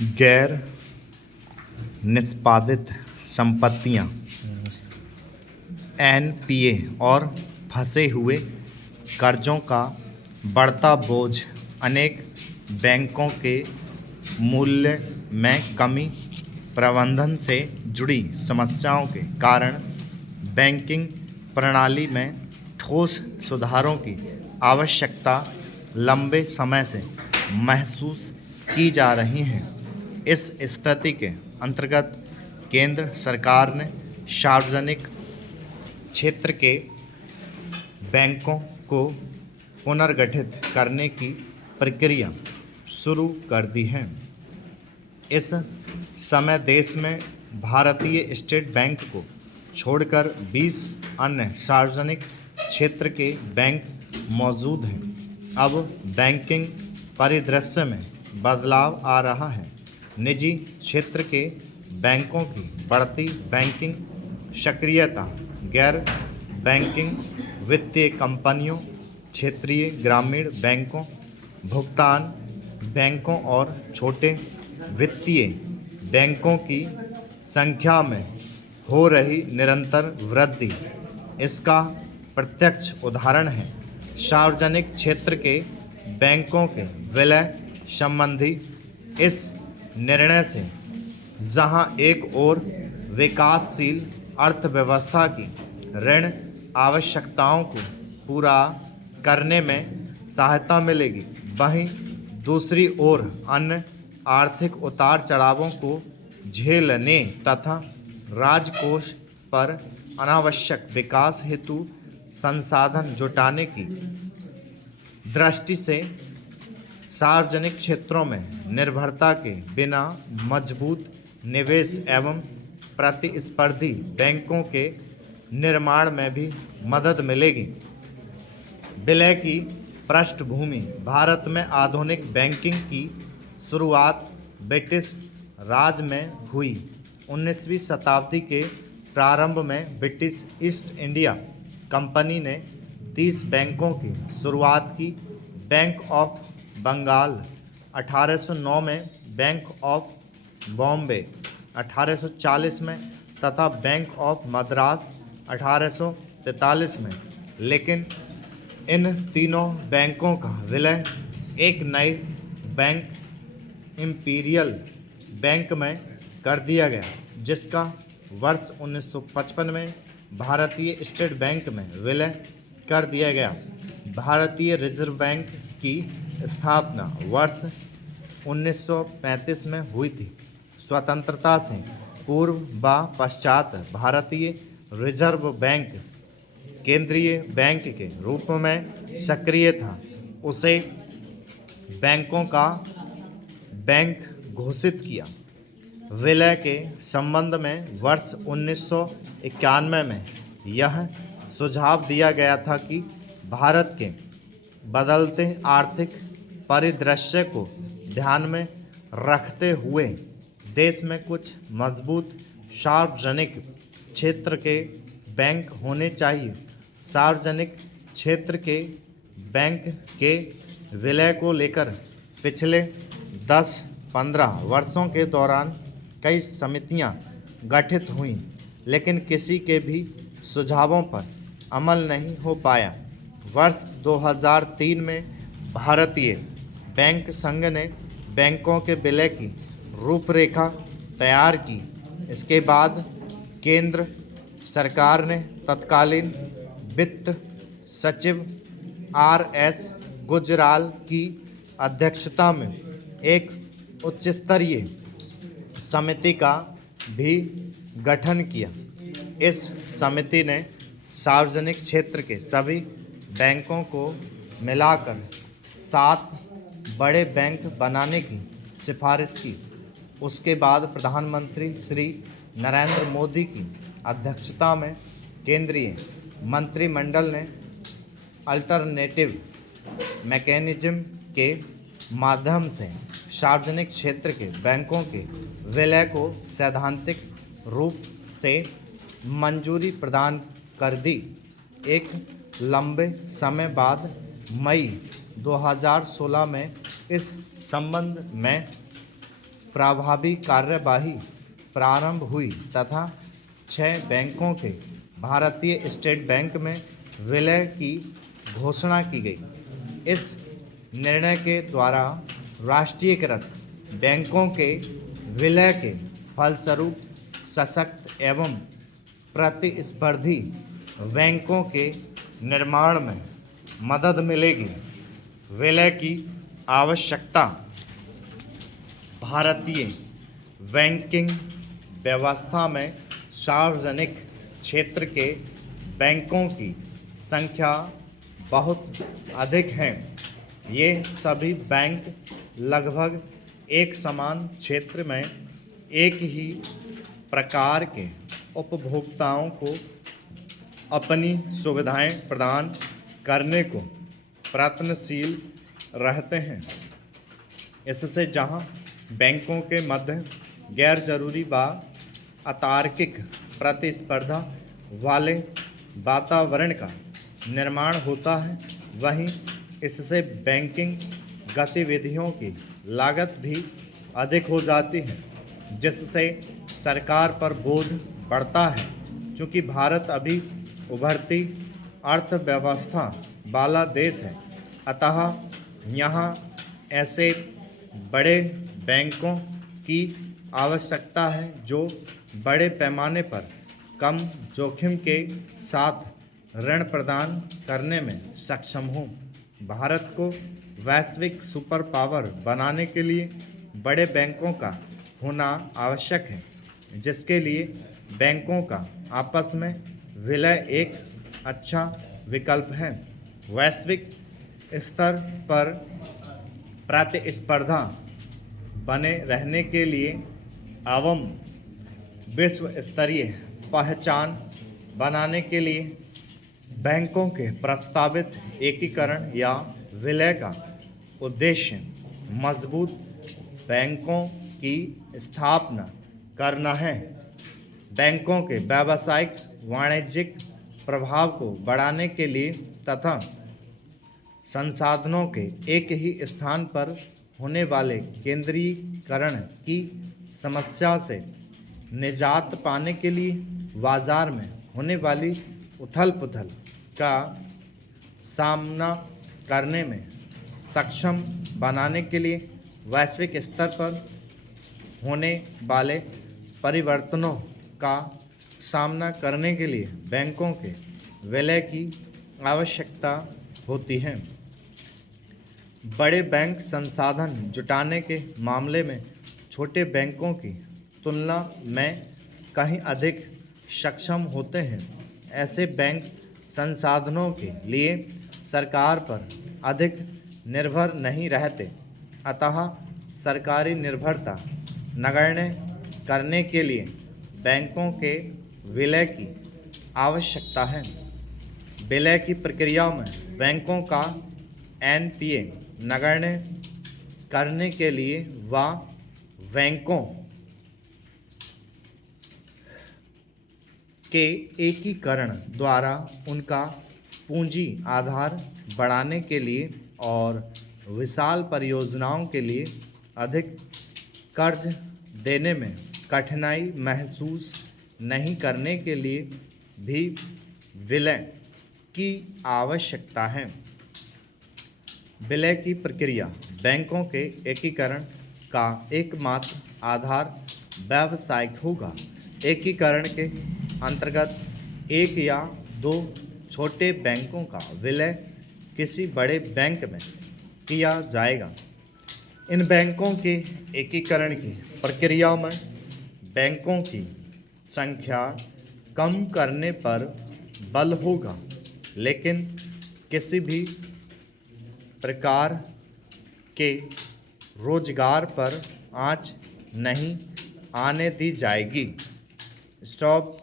गैर निष्पादित संपत्तियां एनपीए और फंसे हुए कर्जों का बढ़ता बोझ अनेक बैंकों के मूल्य में कमी प्रबंधन से जुड़ी समस्याओं के कारण बैंकिंग प्रणाली में ठोस सुधारों की आवश्यकता लंबे समय से महसूस की जा रही है। इस स्थिति के अंतर्गत केंद्र सरकार ने सार्वजनिक क्षेत्र के बैंकों को पुनर्गठित करने की प्रक्रिया शुरू कर दी है। इस समय देश में भारतीय स्टेट बैंक को छोड़कर 20 अन्य सार्वजनिक क्षेत्र के बैंक मौजूद हैं। अब बैंकिंग परिदृश्य में बदलाव आ रहा है। निजी क्षेत्र के बैंकों की बढ़ती बैंकिंग सक्रियता, गैर बैंकिंग वित्तीय कंपनियों, क्षेत्रीय ग्रामीण बैंकों, भुगतान बैंकों और छोटे वित्तीय बैंकों की संख्या में हो रही निरंतर वृद्धि इसका प्रत्यक्ष उदाहरण है। सार्वजनिक क्षेत्र के बैंकों के विलय संबंधी इस निर्णय से जहां एक ओर विकासशील अर्थव्यवस्था की ऋण आवश्यकताओं को पूरा करने में सहायता मिलेगी, वहीं दूसरी ओर अन्य आर्थिक उतार चढ़ावों को झेलने तथा राजकोष पर अनावश्यक विकास हेतु संसाधन जुटाने की दृष्टि से सार्वजनिक क्षेत्रों में निर्भरता के बिना मजबूत निवेश एवं प्रतिस्पर्धी बैंकों के निर्माण में भी मदद मिलेगी। विलय की पृष्ठभूमि भारत में आधुनिक बैंकिंग की शुरुआत ब्रिटिश राज में हुई। 19वीं शताब्दी के प्रारंभ में ब्रिटिश ईस्ट इंडिया कंपनी ने 30 बैंकों की शुरुआत की। बैंक ऑफ बंगाल 1809 में, बैंक ऑफ बॉम्बे 1840 में तथा बैंक ऑफ मद्रास 1843 में। लेकिन इन तीनों बैंकों का विलय एक नए बैंक इंपीरियल बैंक में कर दिया गया, जिसका वर्ष 1955 में भारतीय स्टेट बैंक में विलय कर दिया गया। भारतीय रिजर्व बैंक की स्थापना वर्ष 1935 में हुई थी। स्वतंत्रता से पूर्व व पश्चात भारतीय रिजर्व बैंक केंद्रीय बैंक के रूप में सक्रिय था। उसे बैंकों का बैंक घोषित किया। विलय के संबंध में वर्ष 1991 में यह सुझाव दिया गया था कि भारत के बदलते आर्थिक परिदृश्य को ध्यान में रखते हुए देश में कुछ मजबूत सार्वजनिक क्षेत्र के बैंक होने चाहिए। सार्वजनिक क्षेत्र के बैंक के विलय को लेकर पिछले 10-15 वर्षों के दौरान कई समितियां गठित हुईं, लेकिन किसी के भी सुझावों पर अमल नहीं हो पाया। वर्ष 2003 में भारतीय बैंक संघ ने बैंकों के विलय की रूपरेखा तैयार की। इसके बाद केंद्र सरकार ने तत्कालीन वित्त सचिव आर.एस. गुजराल की अध्यक्षता में एक उच्चस्तरीय समिति का भी गठन किया। इस समिति ने सार्वजनिक क्षेत्र के सभी बैंकों को मिलाकर 7 बड़े बैंक बनाने की सिफारिश की। उसके बाद प्रधानमंत्री श्री नरेंद्र मोदी की अध्यक्षता में केंद्रीय मंत्रिमंडल ने अल्टरनेटिव मैकेनिज्म के माध्यम से सार्वजनिक क्षेत्र के बैंकों के विलय को सैद्धांतिक रूप से मंजूरी प्रदान कर दी। एक लंबे समय बाद मई 2016 में इस संबंध में प्रभावी कार्यवाही प्रारंभ हुई तथा 6 बैंकों के भारतीय स्टेट बैंक में विलय की घोषणा की गई। इस निर्णय के द्वारा राष्ट्रीयकृत बैंकों के विलय के फलस्वरूप सशक्त एवं प्रतिस्पर्धी बैंकों के निर्माण में मदद मिलेगी। विलय की आवश्यकता भारतीय बैंकिंग व्यवस्था में सार्वजनिक क्षेत्र के बैंकों की संख्या बहुत अधिक है। ये सभी बैंक लगभग एक समान क्षेत्र में एक ही प्रकार के उपभोक्ताओं को अपनी सुविधाएं प्रदान करने को प्रयत्नशील रहते हैं। इससे जहां बैंकों के मध्य गैर जरूरी व अतार्किक प्रतिस्पर्धा वाले वातावरण का निर्माण होता है, वहीं इससे बैंकिंग गतिविधियों की लागत भी अधिक हो जाती है, जिससे सरकार पर बोझ बढ़ता है। चूँकि भारत अभी उभरती अर्थव्यवस्था वाला देश है, अतः यहाँ ऐसे बड़े बैंकों की आवश्यकता है जो बड़े पैमाने पर कम जोखिम के साथ ऋण प्रदान करने में सक्षम हों। भारत को वैश्विक सुपर पावर बनाने के लिए बड़े बैंकों का होना आवश्यक है, जिसके लिए बैंकों का आपस में विलय एक अच्छा विकल्प है। वैश्विक स्तर पर प्रतिस्पर्धा बने रहने के लिए एवं विश्व स्तरीय पहचान बनाने के लिए बैंकों के प्रस्तावित एकीकरण या विलय का उद्देश्य मजबूत बैंकों की स्थापना करना है। बैंकों के व्यावसायिक वाणिज्यिक प्रभाव को बढ़ाने के लिए तथा संसाधनों के एक ही स्थान पर होने वाले केंद्रीकरण की समस्या से निजात पाने के लिए बाजार में होने वाली उथल पुथल का सामना करने में सक्षम बनाने के लिए वैश्विक स्तर पर होने वाले परिवर्तनों का सामना करने के लिए बैंकों के विलय की आवश्यकता होती है। बड़े बैंक संसाधन जुटाने के मामले में छोटे बैंकों की तुलना में कहीं अधिक सक्षम होते हैं। ऐसे बैंक संसाधनों के लिए सरकार पर अधिक निर्भर नहीं रहते, अतः सरकारी निर्भरता नगण्य करने के लिए बैंकों के विलय की आवश्यकता है। विलय की प्रक्रिया में बैंकों का एनपीए नगण्य करने के लिए व बैंकों के एकीकरण द्वारा उनका पूंजी आधार बढ़ाने के लिए और विशाल परियोजनाओं के लिए अधिक कर्ज देने में कठिनाई महसूस नहीं करने के लिए भी विलय की आवश्यकता है। विलय की प्रक्रिया बैंकों के एकीकरण का एकमात्र आधार व्यावसायिक होगा। एकीकरण के अंतर्गत एक या दो छोटे बैंकों का विलय किसी बड़े बैंक में किया जाएगा। इन बैंकों के एकीकरण की प्रक्रिया में बैंकों की संख्या कम करने पर बल होगा, लेकिन किसी भी प्रकार के रोजगार पर आंच नहीं आने दी जाएगी। स्टॉप।